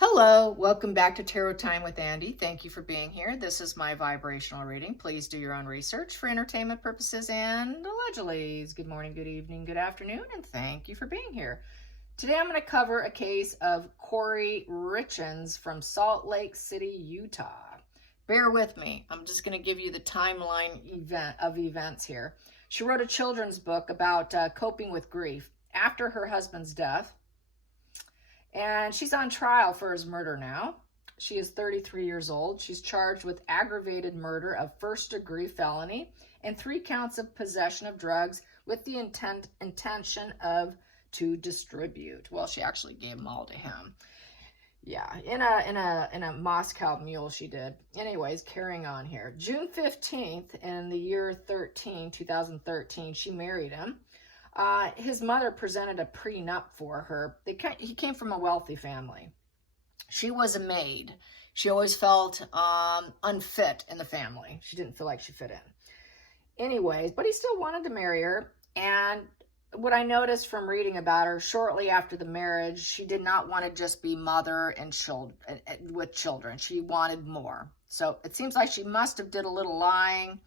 Hello, welcome back to Tarot Time with Andy. Thank you for being here. This is my vibrational reading. Please do your own research for entertainment purposes and allegedly. Good morning, good evening, good afternoon, and thank you for being here. Today I'm going to cover a case of Kouri Richins from Salt Lake City, Utah. Bear with me. I'm just going to give you the timeline of events here. She wrote a children's book about coping with grief after her husband's death. And she's on trial for his murder now. She is 33 years old. She's charged with aggravated murder of first-degree felony and 3 counts of possession of drugs with the intention of to distribute. Well, she actually gave them all to him. Yeah, in a Moscow mule she did. Anyways, carrying on here. June 15th in the year 2013, she married him. His mother presented a prenup for her. He came from a wealthy family. She was a maid. She always felt unfit in the family. She didn't feel like she fit in. Anyways, but he still wanted to marry her. And what I noticed from reading about her, shortly after the marriage, she did not want to just be mother and with children. She wanted more. So it seems like she must have did a little lying,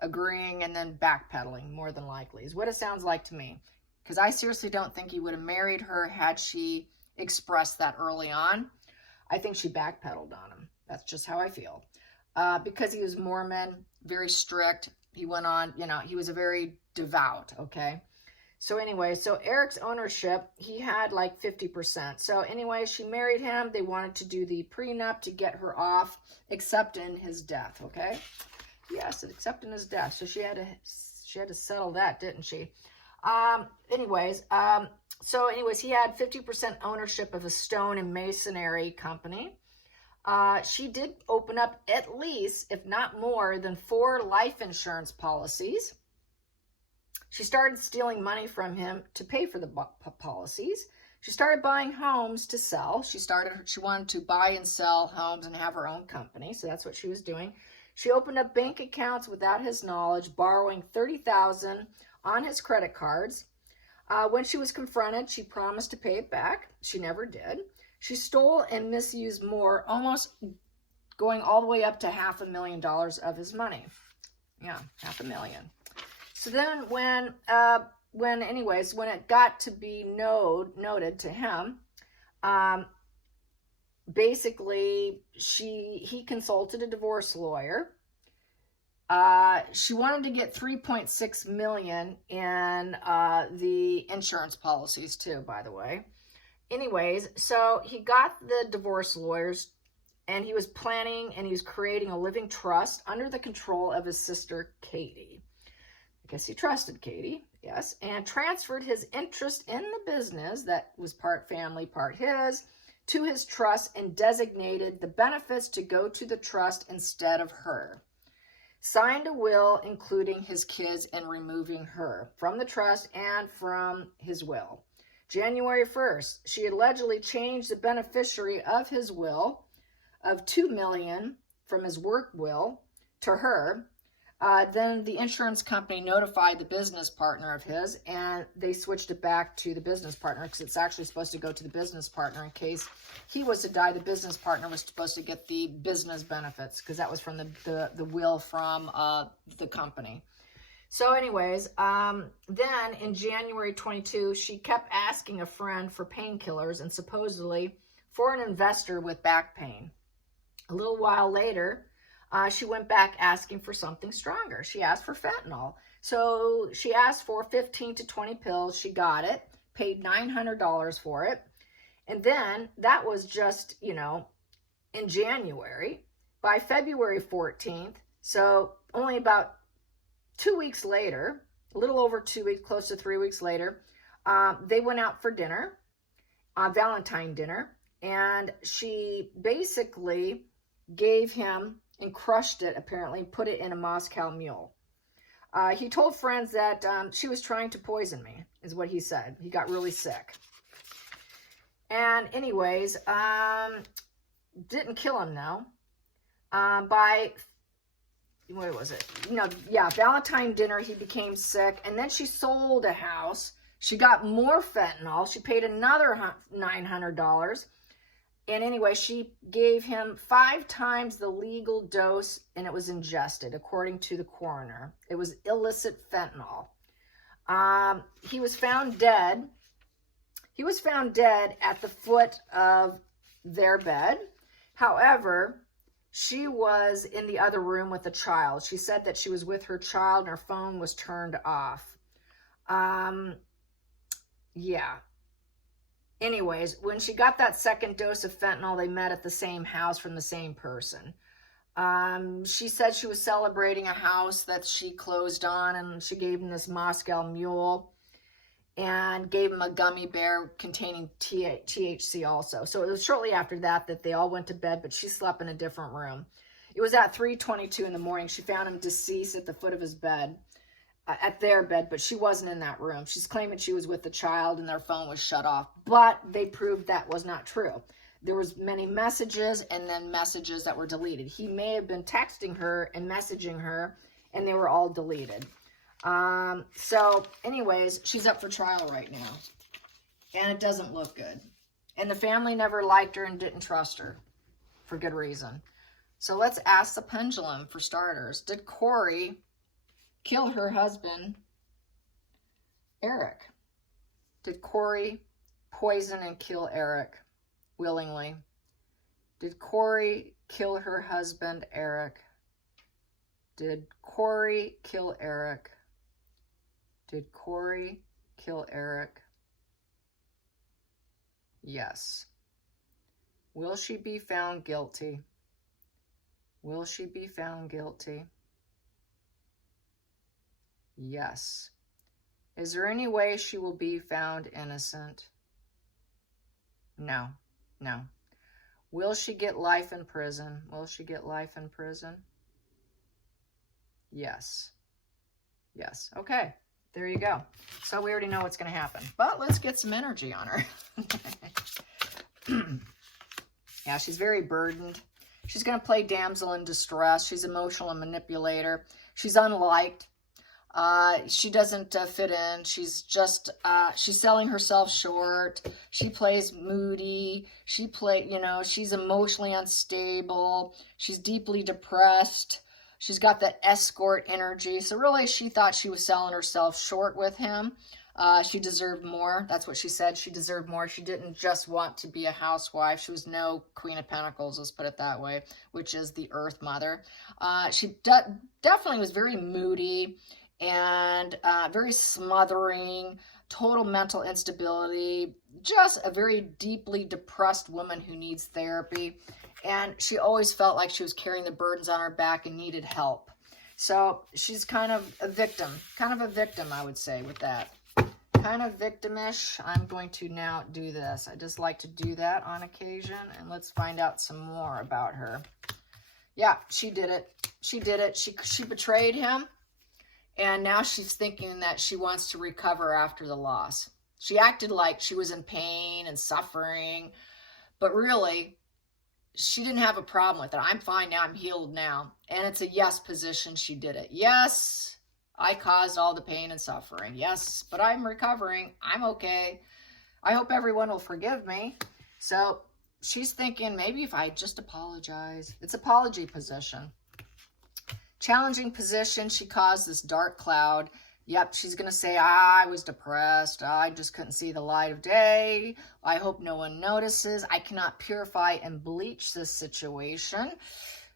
agreeing, and then backpedaling, more than likely, is what it sounds like to me. Because I seriously don't think he would have married her had she expressed that early on. I think she backpedaled on him. That's just how I feel. Because he was Mormon, very strict. He went on, he was a very devout, okay? So anyway, so Eric's ownership, he had like 50%. So anyway, she married him. They wanted to do the prenup to get her off, except in his death, okay? Yes, except in his death. So she had to settle that, didn't she? So he had 50% ownership of a stone and masonry company. She did open up at least, if not more than 4 life insurance policies. She started stealing money from him to pay for the policies. She started buying homes to sell. She wanted to buy and sell homes and have her own company. So that's what she was doing. She opened up bank accounts without his knowledge, borrowing $30,000 on his credit cards. When she was confronted, she promised to pay it back. She never did. She stole and misused more, almost going all the way up to $500,000 of his money. Yeah, $500,000. So then when it got to be noted to him, basically he consulted a divorce lawyer. She wanted to get $3.6 million in the insurance policies too, by the way. Anyways, so he got the divorce lawyers, and he was planning and he was creating a living trust under the control of his sister Katie. I guess he trusted Katie, yes, and transferred his interest in the business that was part family, part his, to his trust, and designated the benefits to go to the trust instead of her. Signed a will including his kids and removing her from the trust and from his will. January 1st, she allegedly changed the beneficiary of his will of $2 million from his work will to her. Then the insurance company notified the business partner of his, and they switched it back to the business partner because it's actually supposed to go to the business partner in case he was to die. The business partner was supposed to get the business benefits because that was from the will from the company. So anyways, then in January 22, she kept asking a friend for painkillers and supposedly for an investor with back pain. A little while later, she went back asking for something stronger. She asked for fentanyl. So she asked for 15 to 20 pills. She got it, paid $900 for it. And then that was just, in January. By February 14th, so only about 2 weeks later, a little over 2 weeks, close to 3 weeks later, they went out for dinner, Valentine dinner, and she basically gave him and crushed it, apparently, put it in a Moscow mule. He told friends that she was trying to poison me, is what he said. He got really sick. And anyways, didn't kill him, though. By, what was it? Valentine dinner, he became sick. And then she sold a house. She got more fentanyl. She paid another $900. And anyway, she gave him 5 times the legal dose, and it was ingested, according to the coroner. It was illicit fentanyl. He was found dead. He was found dead at the foot of their bed. However, she was in the other room with a child. She said that she was with her child and her phone was turned off. Yeah. Anyways, when she got that second dose of fentanyl, they met at the same house from the same person. She said she was celebrating a house that she closed on, and she gave him this Moscow Mule and gave him a gummy bear containing THC also. So it was shortly after that that they all went to bed, but she slept in a different room. It was at 3:22 in the morning. She found him deceased at the foot of his bed. At their bed, but she wasn't in that room. She's claiming she was with the child and their phone was shut off, but they proved that was not true. There was many messages and then messages that were deleted. He may have been texting her and messaging her, and they were all deleted. So anyways, she's up for trial right now, and it doesn't look good. And the family never liked her and didn't trust her for good reason. So let's ask the pendulum for starters. Did Kouri kill her husband, Eric? Did Kouri poison and kill Eric willingly? Did Kouri kill her husband, Eric? Did Kouri kill Eric? Did Kouri kill Eric? Yes. Will she be found guilty? Will she be found guilty? Yes. Is there any way she will be found innocent? No. No. Will she get life in prison? Will she get life in prison? Yes. Yes. Okay. There you go. So we already know what's going to happen. But let's get some energy on her. Yeah, she's very burdened. She's going to play damsel in distress. She's emotional and manipulator. She's unliked. She doesn't fit in. She's just, she's selling herself short. She plays moody. She's emotionally unstable. She's deeply depressed. She's got that escort energy. So really, she thought she was selling herself short with him. She deserved more. That's what she said. She deserved more. She didn't just want to be a housewife. She was no Queen of Pentacles, let's put it that way, which is the Earth Mother. She definitely was very moody and very smothering, total mental instability, just a very deeply depressed woman who needs therapy. And she always felt like she was carrying the burdens on her back and needed help. So she's kind of a victim, I would say, with that. Kind of victimish. I'm going to now do this. I just like to do that on occasion. And let's find out some more about her. Yeah, she did it. She did it. She betrayed him. And now she's thinking that she wants to recover after the loss. She acted like she was in pain and suffering. But really, she didn't have a problem with it. I'm fine now. I'm healed now. And it's a yes position. She did it. Yes, I caused all the pain and suffering. Yes, but I'm recovering. I'm okay. I hope everyone will forgive me. So she's thinking, maybe if I just apologize. It's apology position. Challenging position. She caused this dark cloud. Yep, she's going to say, I was depressed. I just couldn't see the light of day. I hope no one notices. I cannot purify and bleach this situation.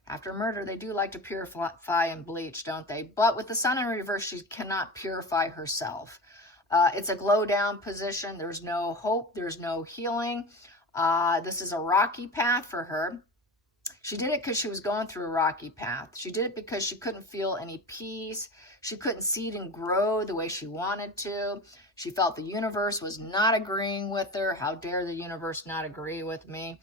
After murder, they do like to purify and bleach, don't they? But with the sun in reverse, she cannot purify herself. It's a glow down position. There's no hope. There's no healing. This is a rocky path for her. She did it because she was going through a rocky path. She did it because she couldn't feel any peace. She couldn't seed and grow the way she wanted to. She felt the universe was not agreeing with her. How dare the universe not agree with me?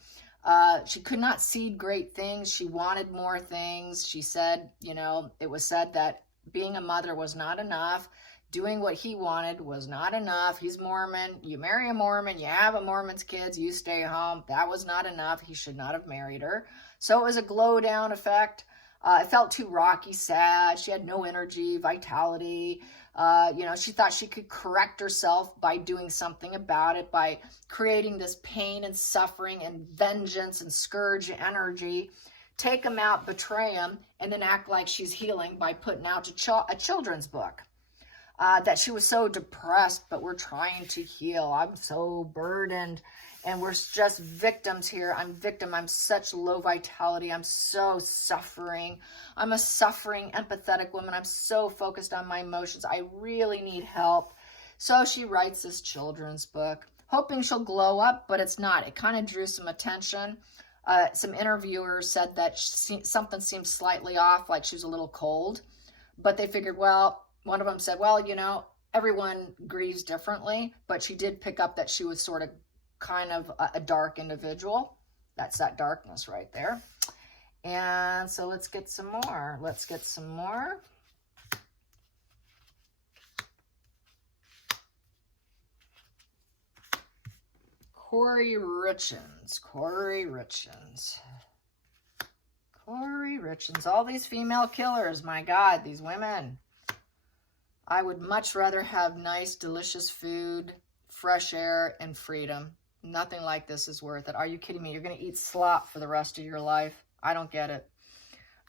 She could not seed great things. She wanted more things. She said, it was said that being a mother was not enough. Doing what he wanted was not enough. He's Mormon. You marry a Mormon. You have a Mormon's kids. You stay home. That was not enough. He should not have married her. So it was a glow down effect. It felt too rocky, sad. She had no energy, vitality. She thought she could correct herself by doing something about it, by creating this pain and suffering and vengeance and scourge energy, take them out, betray them, and then act like she's healing by putting out a children's book. That she was so depressed, but we're trying to heal. I'm so burdened, and we're just victims here. I'm victim. I'm such low vitality. I'm so suffering. I'm a suffering, empathetic woman. I'm so focused on my emotions. I really need help. So she writes this children's book, hoping she'll glow up, but it's not. It kind of drew some attention. Some interviewers said that something seemed slightly off, like she was a little cold, but they figured, well, one of them said, well, everyone grieves differently, but she did pick up that she was sort of kind of a dark individual. That's that darkness right there. And so let's get some more. Kouri Richins. All these female killers. My God, these women. I would much rather have nice, delicious food, fresh air, and freedom. Nothing like this is worth it. Are you kidding me? You're going to eat slop for the rest of your life? I don't get it.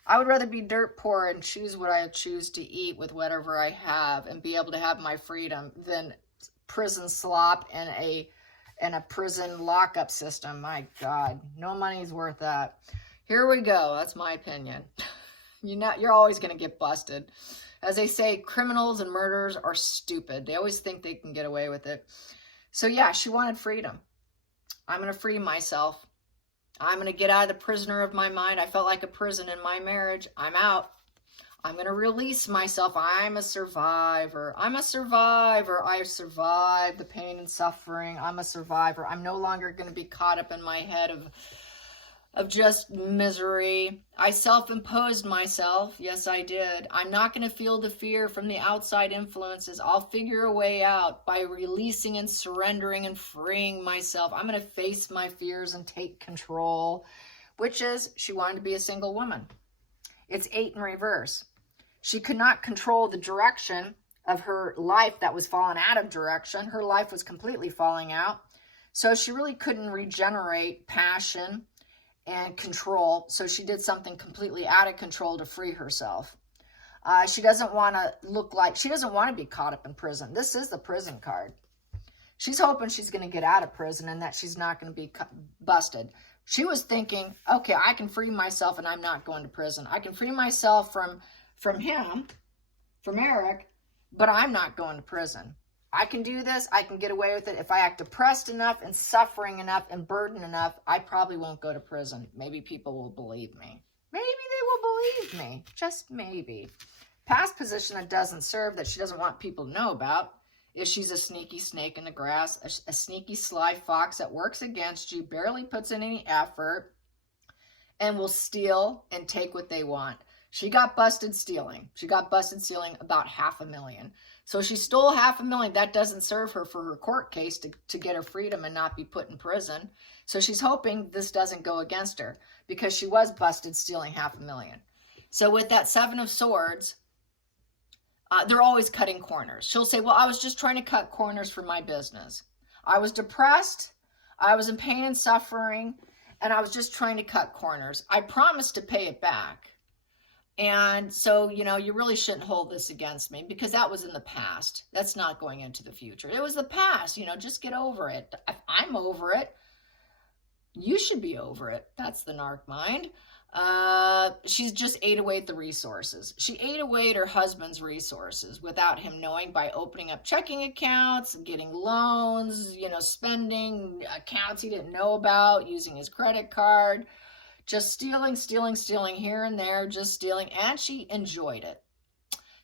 I would rather be dirt poor and choose what I choose to eat with whatever I have and be able to have my freedom than prison slop and a prison lockup system. My God, no money's worth that. Here we go. That's my opinion. You're always going to get busted. As they say, criminals and murderers are stupid. They always think they can get away with it. So yeah, she wanted freedom. I'm going to free myself. I'm going to get out of the prisoner of my mind. I felt like a prison in my marriage. I'm out. I'm going to release myself. I'm a survivor. I survived the pain and suffering. I'm a survivor. I'm no longer going to be caught up in my head of just misery. I self-imposed myself. Yes, I did. I'm not going to feel the fear from the outside influences. I'll figure a way out by releasing and surrendering and freeing myself. I'm going to face my fears and take control, which is she wanted to be a single woman. It's 8 in reverse. She could not control the direction of her life that was falling out of direction. Her life was completely falling out. So she really couldn't regenerate passion and control, so she did something completely out of control to free herself. She doesn't want to be caught up in prison. This is the prison card. She's hoping she's going to get out of prison and that she's not going to be busted. She was thinking, okay, I can free myself and I'm not going to prison. I can free myself from him, from Eric, but I'm not going to prison. I can do this. I can get away with it. If I act depressed enough and suffering enough and burdened enough, I probably won't go to prison. Maybe people will believe me. Maybe they will believe me. Just maybe. Past position that doesn't serve, that she doesn't want people to know about, is she's a sneaky snake in the grass, a sneaky sly fox that works against you, barely puts in any effort, and will steal and take what they want. She got busted stealing. She got busted stealing about $500,000. So she stole $500,000. That doesn't serve her for her court case to get her freedom and not be put in prison. So she's hoping this doesn't go against her because she was busted stealing $500,000. So with that 7 of Swords, they're always cutting corners. She'll say, well, I was just trying to cut corners for my business. I was depressed. I was in pain and suffering, and I was just trying to cut corners. I promised to pay it back. And so, you really shouldn't hold this against me because that was in the past. That's not going into the future. It was the past, just get over it. If I'm over it, you should be over it. That's the narc mind. She's just ate away at the resources. She ate away at her husband's resources without him knowing by opening up checking accounts, getting loans, spending accounts he didn't know about, using his credit card. Just stealing here and there, just stealing, and she enjoyed it.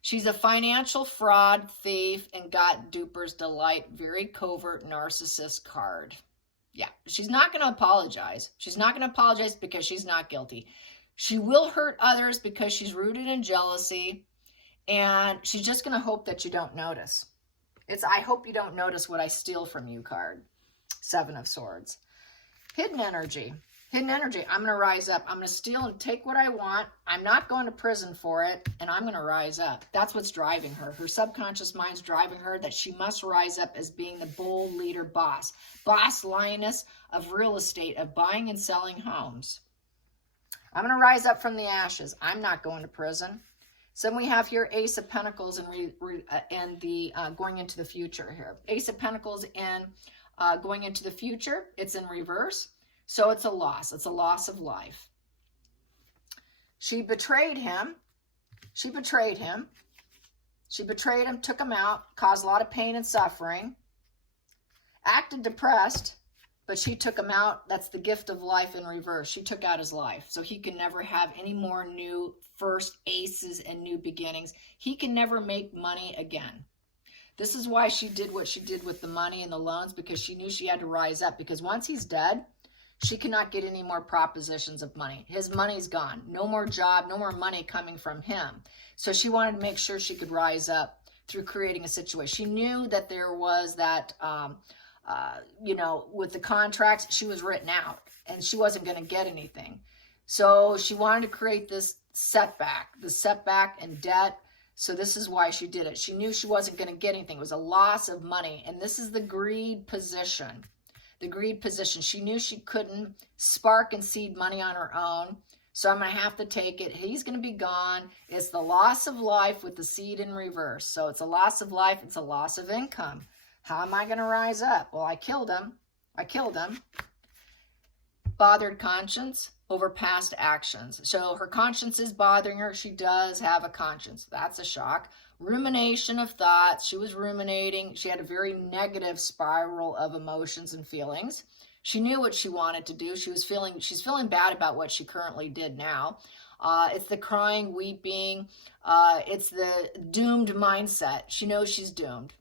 She's a financial fraud, thief, and got duper's delight, very covert narcissist card. Yeah, she's not going to apologize. She's not going to apologize because she's not guilty. She will hurt others because she's rooted in jealousy, and she's just going to hope that you don't notice. It's I hope you don't notice what I steal from you card. 7 of Swords. Hidden energy. Hidden energy. I'm going to rise up. I'm going to steal and take what I want. I'm not going to prison for it, and I'm going to rise up. That's what's driving her. Her subconscious mind's driving her that she must rise up as being the bold leader boss. Boss lioness of real estate, of buying and selling homes. I'm going to rise up from the ashes. I'm not going to prison. So we have here Ace of Pentacles and the going into the future here. Ace of Pentacles and going into the future. It's in reverse. So it's a loss. It's a loss of life. She betrayed him. She betrayed him. She betrayed him, took him out, caused a lot of pain and suffering, acted depressed, but she took him out. That's the gift of life in reverse. She took out his life. So he can never have any more new first aces and new beginnings. He can never make money again. This is why she did what she did with the money and the loans, because she knew she had to rise up. Because once he's dead, she cannot get any more propositions of money. His money's gone. No more job, no more money coming from him. So she wanted to make sure she could rise up through creating a situation. She knew that there was that, with the contracts, she was written out and she wasn't going to get anything. So she wanted to create this setback and debt. So this is why she did it. She knew she wasn't going to get anything. It was a loss of money. And this is the greed position. The greed position. She knew she couldn't spark and seed money on her own. So I'm going to have to take it. He's going to be gone. It's the loss of life with the seed in reverse. So it's a loss of life. It's a loss of income. How am I going to rise up? Well, I killed him. Bothered conscience over past actions. So her conscience is bothering her. She does have a conscience. That's a shock. Rumination of thoughts. She was ruminating. She had a very negative spiral of emotions and feelings. She knew what she wanted to do. She's feeling bad about what she currently did now. It's the crying, weeping. It's the doomed mindset. She knows she's doomed.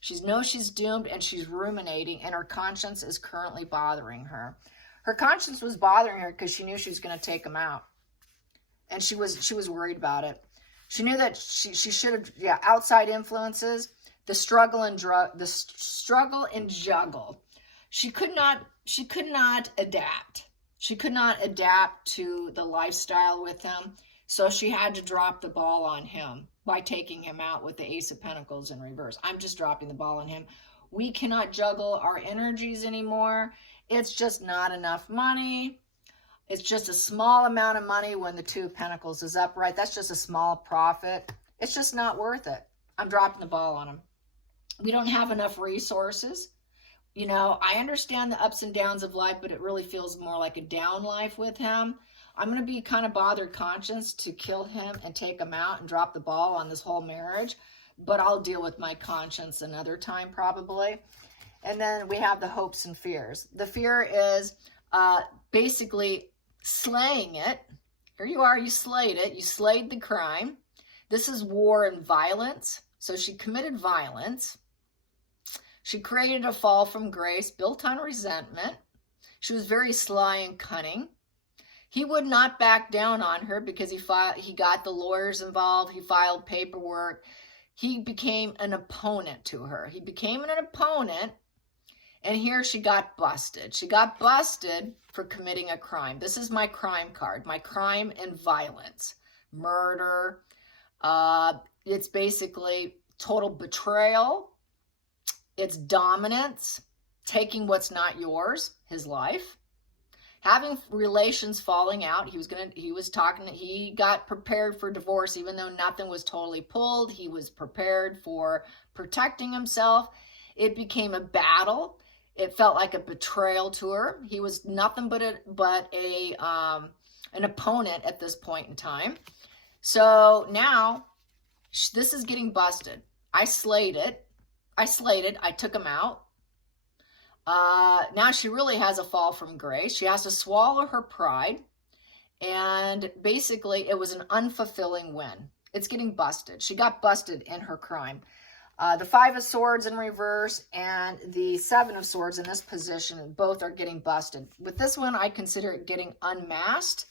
She knows she's doomed, and she's ruminating, and her conscience is currently bothering her. Her conscience was bothering her because she knew she was going to take him out, and she was worried about it. She knew that she should have, outside influences, the struggle and juggle. She could not adapt. She could not adapt to the lifestyle with him, so she had to drop the ball on him by taking him out with the Ace of Pentacles in reverse. I'm just dropping the ball on him. We cannot juggle our energies anymore. It's just not enough money. It's just a small amount of money when the Two of Pentacles is upright. That's just a small profit. It's just not worth it. I'm dropping the ball on him. We don't have enough resources. I understand the ups and downs of life, but it really feels more like a down life with him. I'm going to be kind of bothered conscience to kill him and take him out and drop the ball on this whole marriage. But I'll deal with my conscience another time probably. And then we have the hopes and fears. The fear is basically slaying it. Here you are, you slayed it. You slayed the crime. This is war and violence. So she committed violence. She created a fall from grace built on resentment. She was very sly and cunning. He would not back down on her because he got the lawyers involved. He filed paperwork. He became an opponent to her. He became an opponent. And here she got busted. She got busted for committing a crime. This is my crime card, my crime and violence, murder. It's basically total betrayal. It's dominance, taking what's not yours, his life, having relations falling out. He got prepared for divorce, even though nothing was totally pulled. He was prepared for protecting himself. It became a battle. It felt like a betrayal to her. He was nothing but an opponent at this point in time. So now this is getting busted. I slayed it. I took him out. Now she really has a fall from grace. She has to swallow her pride. And basically it was an unfulfilling win. It's getting busted. She got busted in her crime. The Five of Swords in reverse and the Seven of Swords in this position, both are getting busted. With this one, I consider it getting unmasked.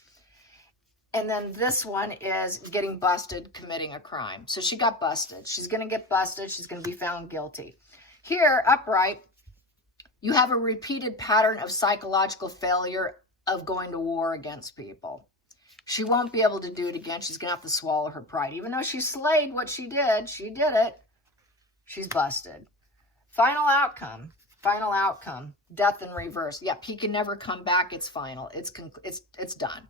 And then this one is getting busted, committing a crime. So she got busted. She's going to get busted. She's going to be found guilty. Here, upright, you have a repeated pattern of psychological failure of going to war against people. She won't be able to do it again. She's going to have to swallow her pride. Even though she slayed what she did it. She's busted. Final outcome. Death in reverse. Yep, he can never come back. It's final. It's done.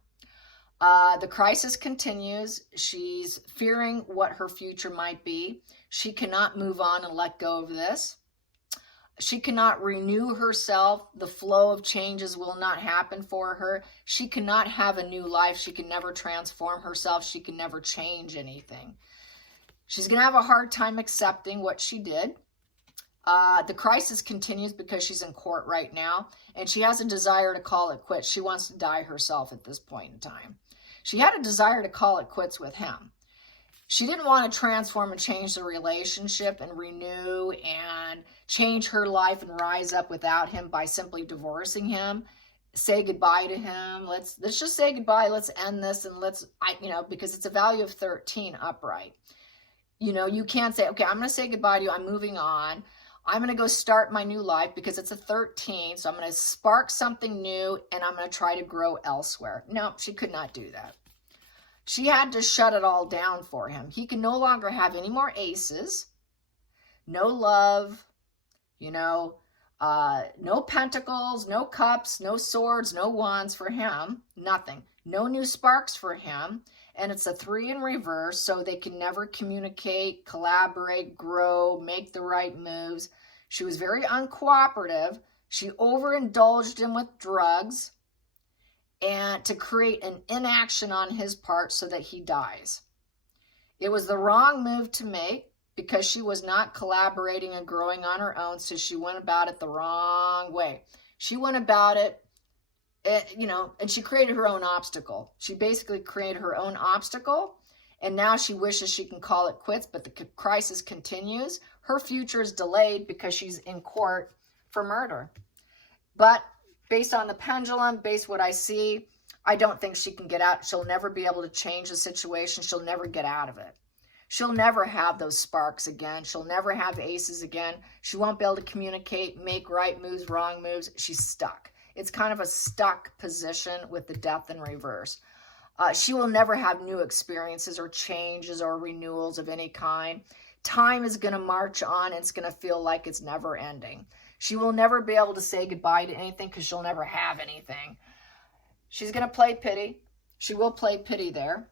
The crisis continues. She's fearing what her future might be. She cannot move on and let go of this. She cannot renew herself. The flow of changes will not happen for her. She cannot have a new life. She can never transform herself. She can never change anything. She's going to have a hard time accepting what she did. The crisis continues because she's in court right now, and she has a desire to call it quits. She wants to die herself at this point in time. She had a desire to call it quits with him. She didn't want to transform and change the relationship and renew and change her life and rise up without him by simply divorcing him. Say goodbye to him. Let's just say goodbye. Let's end this, and because it's a value of 13 upright. You can't say, okay, I'm going to say goodbye to you. I'm moving on. I'm going to go start my new life because it's a 13. So I'm going to spark something new and I'm going to try to grow elsewhere. No, she could not do that. She had to shut it all down for him. He can no longer have any more aces, no love, no pentacles, no cups, no swords, no wands for him, nothing. No new sparks for him. And it's a 3 in reverse, so they can never communicate, collaborate, grow, make the right moves. She was very uncooperative. She overindulged him with drugs and to create an inaction on his part so that he dies. It was the wrong move to make because she was not collaborating and growing on her own, so she went about it the wrong way. She went about it, and she created her own obstacle. She basically created her own obstacle, and now she wishes she can call it quits, but the crisis continues. Her future is delayed because she's in court for murder. But based on the pendulum, based what I see, I don't think she can get out. She'll never be able to change the situation. She'll never get out of it. She'll never have those sparks again. She'll never have aces again. She won't be able to communicate, make right moves, wrong moves. She's stuck. It's kind of a stuck position with the death in reverse. She will never have new experiences or changes or renewals of any kind. Time is going to march on. And it's going to feel like it's never ending. She will never be able to say goodbye to anything because she'll never have anything. She's going to play pity. She will play pity there.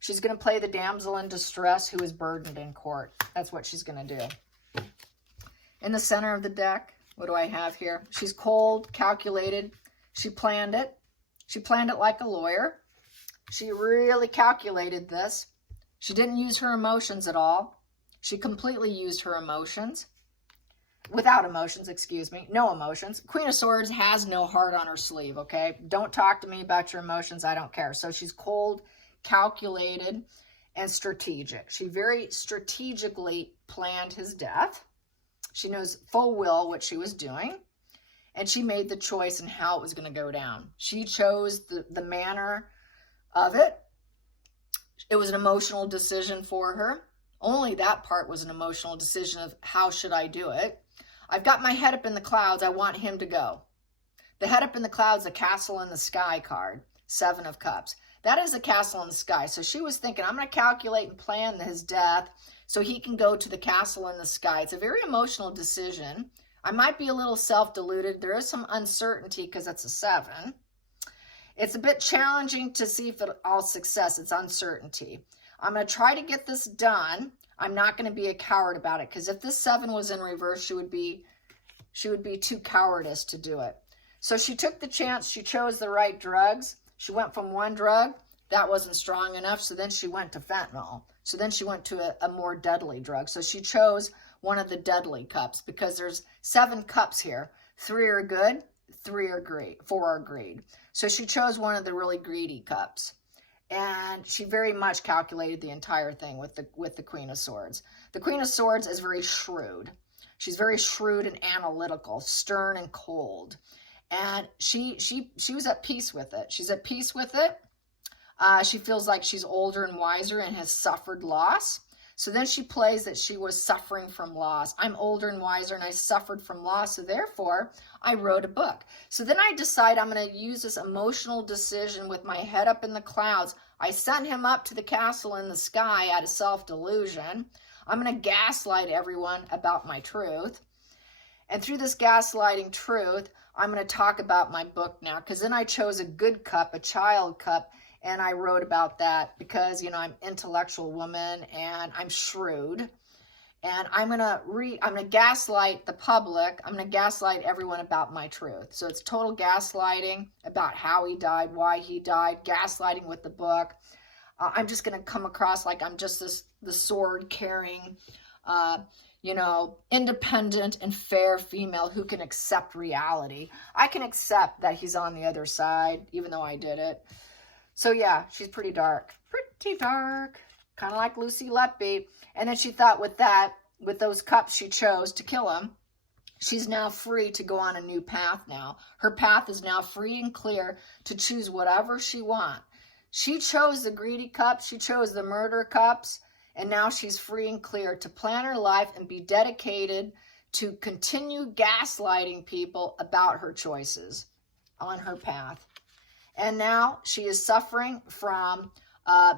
She's going to play the damsel in distress who is burdened in court. That's what she's going to do. In the center of the deck, what do I have here? She's cold, calculated. She planned it. She planned it like a lawyer. She really calculated this. She didn't use her emotions at all. She completely used her emotions. Without emotions, excuse me. No emotions. Queen of Swords has no heart on her sleeve, okay? Don't talk to me about your emotions. I don't care. So she's cold, calculated, and strategic. She very strategically planned his death. She knows full well what she was doing, and she made the choice in how it was going to go down. She chose the manner of it. It was an emotional decision for her. Only that part was an emotional decision of how should I do it. I've got my head up in the clouds. I want him to go. The head up in the clouds, a castle in the sky card, 7 of Cups. That is a castle in the sky. So she was thinking, I'm going to calculate and plan his death so he can go to the castle in the sky. It's a very emotional decision. I might be a little self-deluded. There is some uncertainty because it's a 7. It's a bit challenging to see if it's all success. It's uncertainty. I'm going to try to get this done. I'm not going to be a coward about it because if this 7 was in reverse, she would be too cowardice to do it. So she took the chance. She chose the right drugs. She went from one drug. That wasn't strong enough. So then she went to fentanyl. So then she went to a more deadly drug. So she chose one of the deadly cups because there's 7 cups here. 3 are good. 4 are greed. So she chose one of the really greedy cups. And she very much calculated the entire thing with the Queen of Swords. The Queen of Swords is very shrewd. She's very shrewd and analytical, stern and cold. And she was at peace with it. She's at peace with it. She feels like she's older and wiser and has suffered loss. So then she plays that she was suffering from loss. I'm older and wiser and I suffered from loss, so therefore I wrote a book. So then I decide I'm going to use this emotional decision with my head up in the clouds. I sent him up to the castle in the sky out of self-delusion. I'm going to gaslight everyone about my truth. And through this gaslighting truth, I'm going to talk about my book now, because then I chose a good cup, a child cup, and I wrote about that because, you know, I'm an intellectual woman and I'm shrewd. And I'm going to gaslight the public. I'm going to gaslight everyone about my truth. So it's total gaslighting about how he died, why he died, gaslighting with the book. I'm just going to come across like I'm just the sword carrying, you know, independent and fair female who can accept reality. I can accept that he's on the other side, even though I did it. So yeah, she's pretty dark, kind of like Lucy Letby. And then she thought with that, with those cups she chose to kill him, she's now free to go on a new path now. Her path is now free and clear to choose whatever she wants. She chose the greedy cups, she chose the murder cups, and now she's free and clear to plan her life and be dedicated to continue gaslighting people about her choices on her path. And now she is suffering from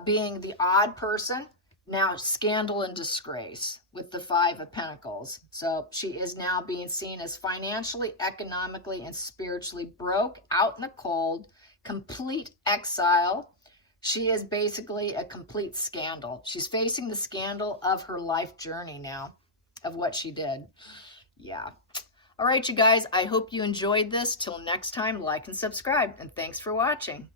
being the odd person, now scandal and disgrace with the Five of Pentacles. So she is now being seen as financially, economically, and spiritually broke, out in the cold, complete exile. She is basically a complete scandal. She's facing the scandal of her life journey now, of what she did. Yeah. All right, you guys, I hope you enjoyed this. Till next time, like and subscribe, and thanks for watching.